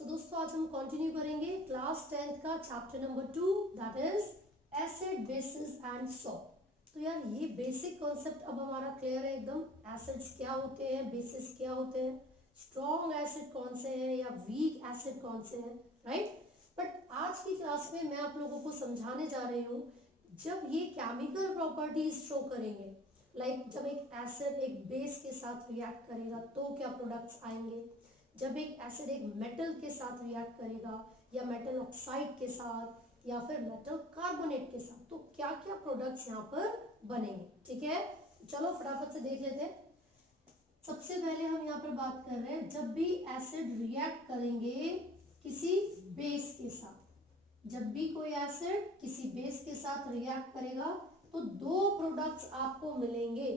सो दोस्तों आज हम कंटिन्यू करेंगे क्लास 10th का chapter number 2 that is acid basis and salt. तो यार ये बेसिक कॉन्सेप्ट अब हमारा क्लियर है एकदम। एसिड्स क्या होते हैं, बेसिस क्या होते हैं, स्ट्रॉन्ग एसिड कौन से हैं या वीक एसिड कौन से हैं, राइट। बट आज की क्लास में मैं आप लोगों को समझाने जा रही हूँ जब ये केमिकल प्रॉपर्टीज शो करेंगे, लाइक जब एक एसिड एक बेस के साथ रिएक्ट करेगा तो क्या प्रोडक्ट्स आएंगे, जब एक एसिड एक मेटल के साथ रिएक्ट करेगा या मेटल ऑक्साइड के साथ या फिर मेटल कार्बोनेट के साथ, तो क्या क्या प्रोडक्ट्स यहाँ पर बनेंगे। ठीक है, चलो फटाफट से देख लेते हैं। सबसे पहले हम यहाँ पर बात कर रहे हैं जब भी एसिड रिएक्ट करेंगे किसी बेस के साथ, जब भी कोई एसिड किसी बेस के साथ रिएक्ट करेगा तो दो प्रोडक्ट्स आपको मिलेंगे।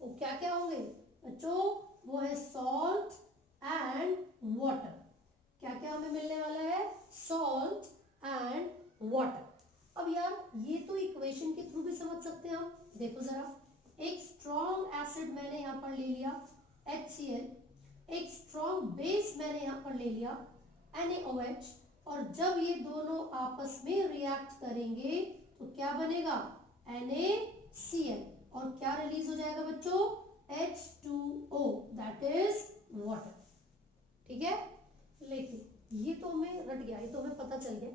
वो क्या क्या होंगे बच्चों? वो है सॉल्ट एंड वाटर। क्या क्या हमें मिलने वाला है? Salt and water. अब यार ये तो इक्वेशन के थ्रू भी समझ सकते हैं हम। देखो जरा, एक स्ट्रॉन्ग एसिड मैंने यहाँ पर ले लिया HCl, एक स्ट्रॉन्ग बेस मैंने यहाँ पर ले लिया NaOH, और जब ये दोनों आपस में रिएक्ट करेंगे तो क्या बनेगा? NaCl, और क्या रिलीज हो जाएगा बच्चों? H2O, that is water. ठीक है, लेकिन ये तो हमें रट गया, ये तो हमें पता चल गया।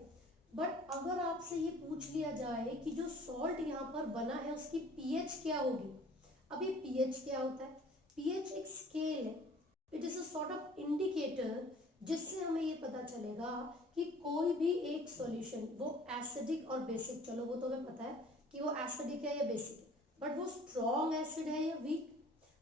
बट अगर आपसे ये पूछ लिया जाए कि जो सॉल्ट यहाँ पर बना है उसकी पीएच क्या होगी। अभी पीएच क्या होता है? पीएच एक स्केल है, it is a sort of indicator जिससे हमें ये पता चलेगा कि कोई भी एक सॉल्यूशन वो एसिडिक और बेसिक, चलो वो तो हमें पता है कि वो एसिडिक है या बेसिक है, बट वो स्ट्रॉन्ग एसिड है या वीक,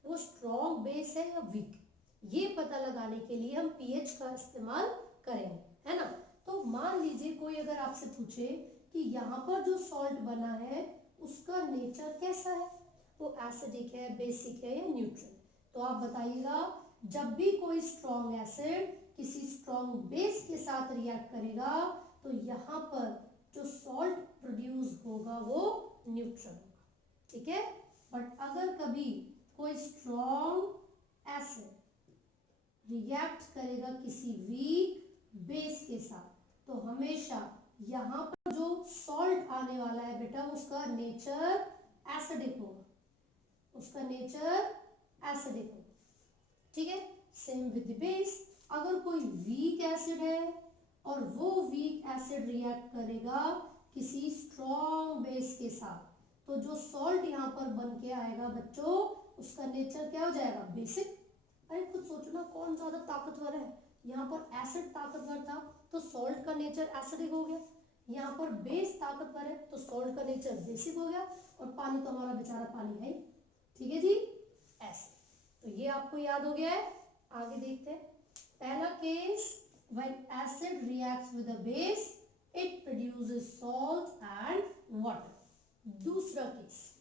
वो स्ट्रॉन्ग बेस है या वीक, ये पता लगाने के लिए हम पीएच का इस्तेमाल करेंगे, है ना। तो मान लीजिए कोई अगर आपसे पूछे कि यहाँ पर जो सॉल्ट बना है उसका नेचर कैसा है, वो एसिडिक है, बेसिक है या न्यूट्रल, तो आप बताइएगा। जब भी कोई स्ट्रॉन्ग एसिड किसी स्ट्रॉन्ग बेस के साथ रिएक्ट करेगा तो यहाँ पर जो सॉल्ट प्रोड्यूस होगा वो न्यूट्रल होगा। ठीक है, बट अगर कभी कोई स्ट्रॉन्ग एसिड रिएक्ट करेगा किसी वीक बेस के साथ तो हमेशा यहाँ पर जो सॉल्ट आने वाला है बेटा उसका नेचर एसिडिक होगा, उसका नेचर एसिडिक होगा। ठीक है, सेम विद द बेस। अगर कोई वीक एसिड है और वो वीक एसिड रिएक्ट करेगा किसी स्ट्रॉन्ग बेस के साथ तो जो सॉल्ट यहाँ पर बन के आएगा बच्चों उसका नेचर क्या हो जाएगा? बेसिक। अरे खुद सोचो ना, कौन ज्यादा ताकतवर है? यहाँ पर एसिड ताकतवर था तो सॉल्ट का नेचर एसिडिक हो गया, यहाँ पर बेस ताकतवर है तो सॉल्ट का नेचर बेसिक हो गया, और पानी तो हमारा बेचारा पानी है। ठीक है जी, ऐसे। तो ये आपको याद हो गया है। आगे देखते हैं। पहला case, when acid reacts with a base it produces salt and water. दूसरा केस,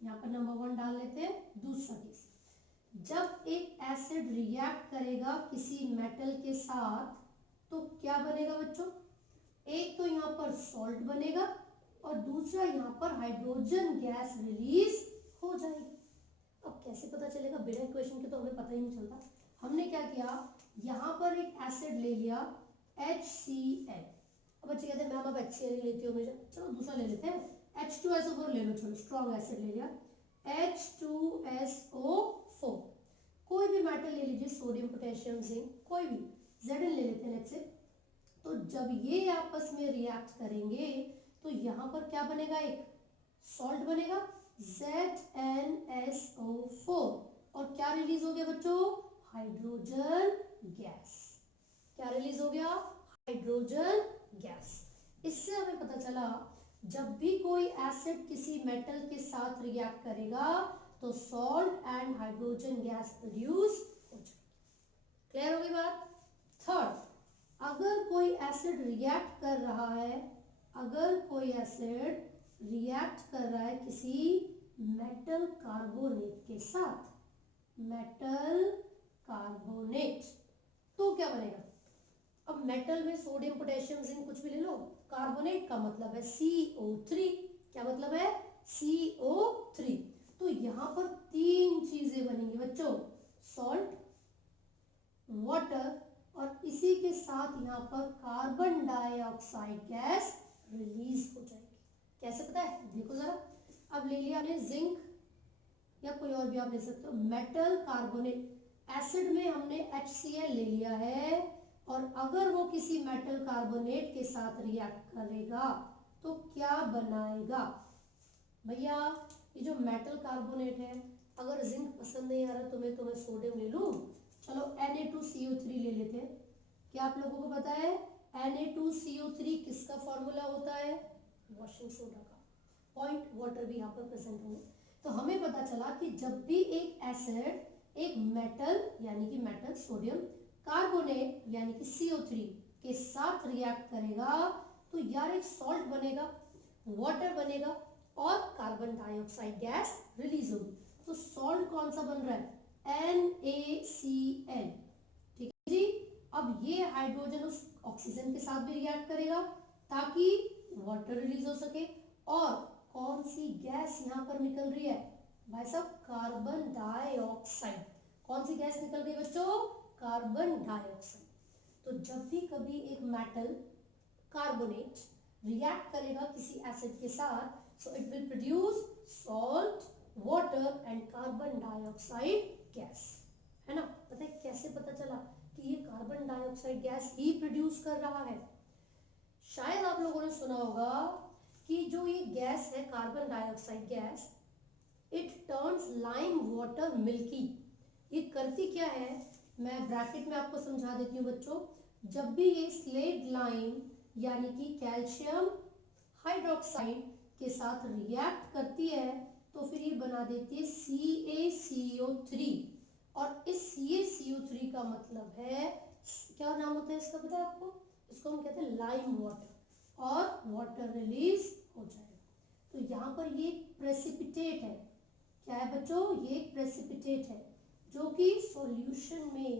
यहाँ पर नंबर 1 डाल लेते हैं। दूसरा केस, जब एक एसिड रिएक्ट करेगा किसी मेटल के साथ तो क्या बनेगा बच्चों? एक तो यहाँ पर सॉल्ट बनेगा और दूसरा यहाँ पर हाइड्रोजन गैस रिलीज हो जाएगी। अब कैसे पता चलेगा? बिना इक्वेशन के तो हमें पता ही नहीं चलता। हमने क्या किया, यहाँ पर एक एसिड ले लिया HCl। अब बच्चे कहते हैं मैम अब HCl ही लेती हो हमेशा, चलो दूसरा ले लेते हैं, H2SO4 ले लो, चलो स्ट्रॉन्ग एसिड ले लिया H2SO4। कोई भी मेटल ले लीजिए, सोडियम पोटेशियम जिंक, कोई भी, Zn ले लेते हैं लेट्स से। तो जब ये आपस में रिएक्ट करेंगे तो यहाँ पर क्या बनेगा? एक सॉल्ट बनेगा ZnSO4, और क्या रिलीज हो गया बच्चों? Hydrogen gas. क्या रिलीज हो गया? Hydrogen gas. इससे हमें पता चला जब भी कोई एसिड किसी मेटल के साथ रिएक्ट करेगा तो salt and hydrogen gas produce हो जाएगी। क्लियर हो गई बात? थर्ड, अगर कोई एसिड रिएक्ट कर रहा है, अगर कोई एसिड रिएक्ट कर रहा है किसी मेटल कार्बोनेट के साथ, मेटल कार्बोनेट, तो क्या बनेगा? अब मेटल में सोडियम पोटेशियम जिंक कुछ भी ले लो, कार्बोनेट का मतलब है CO3। क्या मतलब है? CO3। तो यहाँ पर तीन चीजें बनेंगी बच्चों, सॉल्ट, वाटर और इसी के साथ यहाँ पर कार्बन डाइऑक्साइड गैस रिलीज हो जाएगी। कैसे पता है, देखो जरा। अब ले लिया हमने जिंक या कोई और भी आप ले सकते हो, मेटल कार्बोनेट, एसिड में हमने HCl ले लिया है, और अगर वो किसी मेटल कार्बोनेट के साथ रिएक्ट करेगा तो क्या बनाएगा भैया? ये जो मेटल कार्बोनेट है, अगर जिंक पसंद नहीं आ रहा तुम्हें तो मैं सोडियम ले लूं। चलो Na2CO3 ले लेते हैं। क्या आप लोगों को पता है Na2CO3 किसका फॉर्मूला होता है? वॉशिंग सोडा का। पॉइंट वाटर भी यहाँ पर प्रेजेंट होंगे। तो हमें पता चला कि जब भी एक एसिड एक मेटल यानी कि मेटल सोडियम कार्बोनेट यानी कि CO3 के साथ रिएक्ट करेगा तो यार एक सॉल्ट बनेगा, वाटर बनेगा और कार्बन डाइऑक्साइड गैस रिलीज होगी। तो सॉल्ट कौन सा बन रहा है? NaCl। ठीक है जी। अब ये हाइड्रोजन उस ऑक्सीजन के साथ भी रिएक्ट करेगा ताकि वाटर रिलीज हो सके, और कौन सी गैस यहाँ पर निकल रही है भाई साहब? Carbon dioxide. कौन सी गैस निकल रही है बच्चों? Carbon dioxide. तो जब भी कभी एक मेटल कार्बोनेट रिएक्ट करेगा किसी एसिड के साथ, so it will produce salt, water and carbon dioxide gas, है ना? पता है कैसे पता चला कि ये कार्बन डाइऑक्साइड गैस ही प्रोड्यूस कर रहा है? शायद आप लोगों ने सुना होगा कि जो ये गैस है carbon dioxide gas, it turns lime water milky. ये करती क्या है, मैं ब्रैकेट में आपको समझा देती हूँ बच्चों। जब भी ये स्लेट लाइम यानी कि कैल्शियम हाइड्रोक्साइड के साथ रिएक्ट करती है तो फिर ये बना देती है CaCO3, और इस CaCO3 का मतलब है, क्या नाम होता है इसका पता है आपको? इसको हम कहते हैं लाइम वाटर, और वाटर रिलीज हो जाएगा। तो यहाँ पर ये प्रेसिपिटेट है। क्या है बच्चों? ये एक प्रेसिपिटेट है जो कि सॉल्यूशन में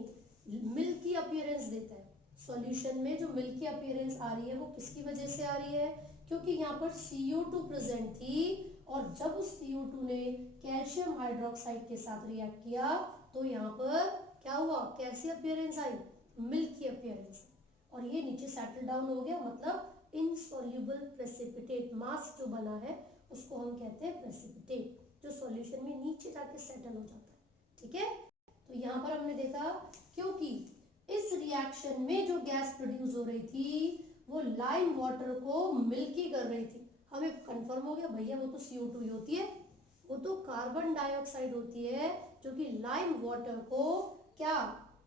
मिल्की अपीयरेंस देता है। सॉल्यूशन में जो मिल्की अपीयरेंस आ रही है वो किसकी वजह से आ रही है? क्योंकि यहाँ पर CO2 प्रेजेंट थी, और जब उस CO2 ने कैल्शियम हाइड्रोक्साइड के साथ रिएक्ट किया तो यहाँ पर क्या हुआ? कैसी अपीयरेंस आई? Milky appearance. और ये नीचे सेटल डाउन हो गया, मतलब इनसॉल्युबल प्रेसिपिटेट। मास जो बना है उसको हम कहते हैं प्रेसिपिटेट, जो सॉल्यूशन में नीचे जाके सेटल हो जाता है। ठीक है। तो यहाँ पर हमने देखा क्योंकि इस रिएक्शन में जो गैस प्रोड्यूस हो रही थी वो लाइम वाटर को मिल्की कर रही थी। हमें कंफर्म हो गया भैया वो तो CO2 ही होती है, वो तो कार्बन डाइऑक्साइड होती है जो कि लाइम वाटर को क्या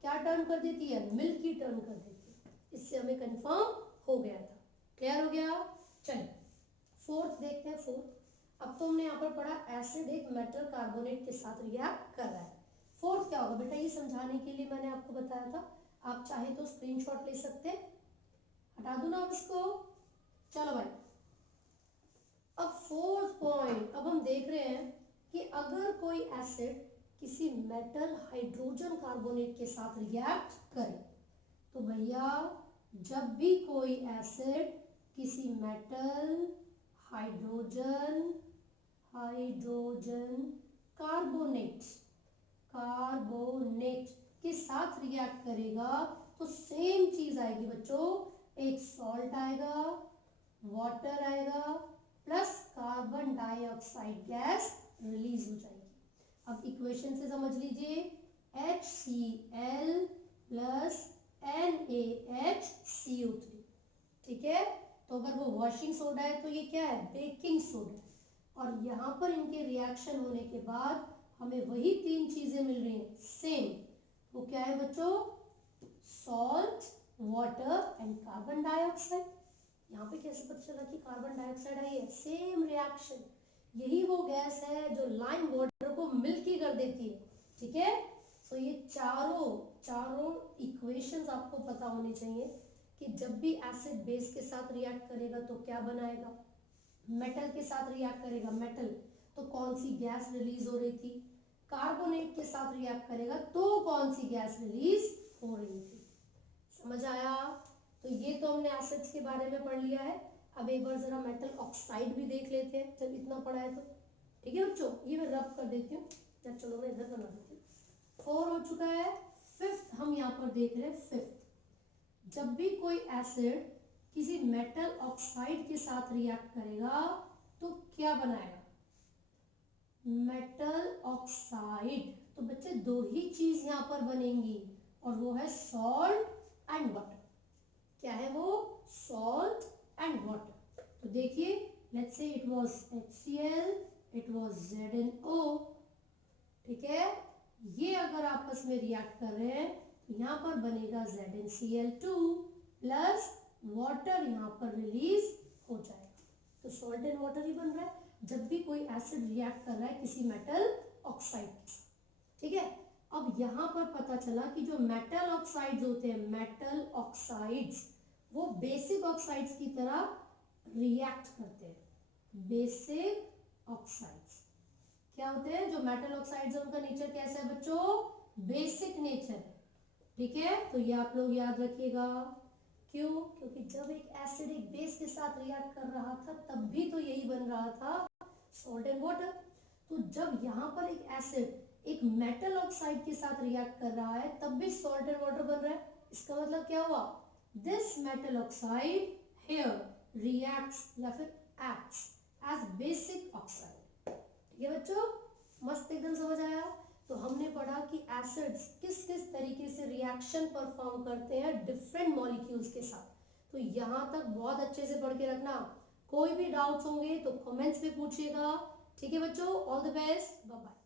क्या टर्न कर देती है? मिल्की टर्न कर देती है। इससे हमें कंफर्म हो गया था। क्लियर हो गया? चलिए फोर्थ देखते हैं। फोर्थ, अब तो हमने यहाँ पर पढ़ा एसिड एक मेटल कार्बोनेट के साथ रिएक्ट कर रहा है। फोर्थ क्या होगा बेटा? ये समझाने के लिए मैंने आपको बताया था, आप चाहे तो स्क्रीनशॉट ले सकते हैं। हटा दूं ना आप इसको? चलो भाई, अब फोर्थ पॉइंट, अब हम देख रहे हैं कि अगर कोई एसिड किसी मेटल हाइड्रोजन कार्बोनेट के साथ रिएक्ट करे तो भैया जब भी कोई एसिड किसी मेटल हाइड्रोजन कार्बोनेट के साथ रिएक्ट करेगा तो सेम चीज आएगी बच्चों। एक सॉल्ट आएगा, वाटर आएगा, plus carbon dioxide gas release हो जाएगी। अब इक्वेशन से समझ लीजिए, HCl प्लस NaHCO3। ठीक है। तो अगर वो वॉशिंग सोडा है तो ये क्या है? Baking soda. और यहाँ पर इनके रिएक्शन होने के बाद हमें वही तीन चीजें मिल रही हैं सेम। वो क्या है बच्चों? Salt, water and carbon dioxide. यहाँ पे कैसे पता चला कि कार्बन डाइऑक्साइड आई है? Same reaction. यही वो गैस है जो लाइम वाटर को मिल्की कर देती है। ठीक है। तो ये चारों इक्वेशंस आपको पता होनी चाहिए कि जब भी एसिड बेस के साथ रिएक्ट करेगा तो क्या बनाएगा? मेटल के साथ रिएक्ट करेगा मेटल, तो कौन सी गैस रिलीज हो रही थी? कार्बोनेट के साथ रिएक्ट करेगा तो कौन सी गैस रिलीज हो रही थी? समझ आया? तो ये तो हमने एसिड्स के बारे में पढ़ लिया है। अब एक बार जरा मेटल ऑक्साइड भी देख लेते हैं, जब इतना पढ़ा है तो। ठीक है बच्चों, ये मैं रब कर देती हूँ, चलो मैं इधर बना देती हूँ। 4 हो चुका है। फिफ्थ हम यहाँ पर देख रहे हैं। फिफ्थ जब भी कोई एसिड किसी मेटल ऑक्साइड के साथ रिएक्ट करेगा तो क्या बनाएगा? Metal oxide. तो बच्चे दो ही चीज यहाँ पर बनेंगी और वो है सॉल्ट एंड वाटर। क्या है वो? Salt and water. तो देखिए, let's say it was HCl, it was ZnO, ठीक है। ये अगर आपस में रिएक्ट कर रहे हैं तो यहाँ पर बनेगा ZnCl2 प्लस वाटर यहाँ पर रिलीज हो जाएगा। तो सॉल्ट एंड वाटर ही बन रहा है जब भी कोई एसिड रिएक्ट कर रहा है किसी मेटल ऑक्साइड के साथ, ठीक है। अब यहाँ पर पता चला कि जो मेटल ऑक्साइड्स होते हैं, मेटल ऑक्साइड्स, वो बेसिक ऑक्साइड्स की तरह रिएक्ट करते हैं। बेसिक ऑक्साइड्स क्या होते हैं? जो मेटल ऑक्साइड्स है उनका नेचर कैसा है बच्चों? बेसिक नेचर है, ठीक है। तो ये आप लोग याद रखिएगा। क्यों? क्योंकि जब एक एसिड एक बेस के साथ रिएक्ट कर रहा था तब भी तो यही बन रहा था, सॉल्ट एंड वाटर। तो जब यहाँ पर एक एसिड एक मेटल ऑक्साइड के साथ रिएक्ट कर रहा है तब भी सॉल्ट एंड वाटर बन रहा है। इसका मतलब क्या हुआ? This metal oxide here reacts या फिर acts as basic oxide। ये बच्चों मस्त एकदम समझ आया। तो हमने पढ़ा कि एसिड्स किस किस तरीके से रिएक्शन परफॉर्म करते हैं डिफरेंट मॉलिक्यूल्स के साथ। तो यहाँ तक बहुत अच्छे से पढ़ के रखना। कोई भी डाउट्स होंगे तो कमेंट्स में पूछिएगा, ठीक है बच्चों। All the best, bye bye.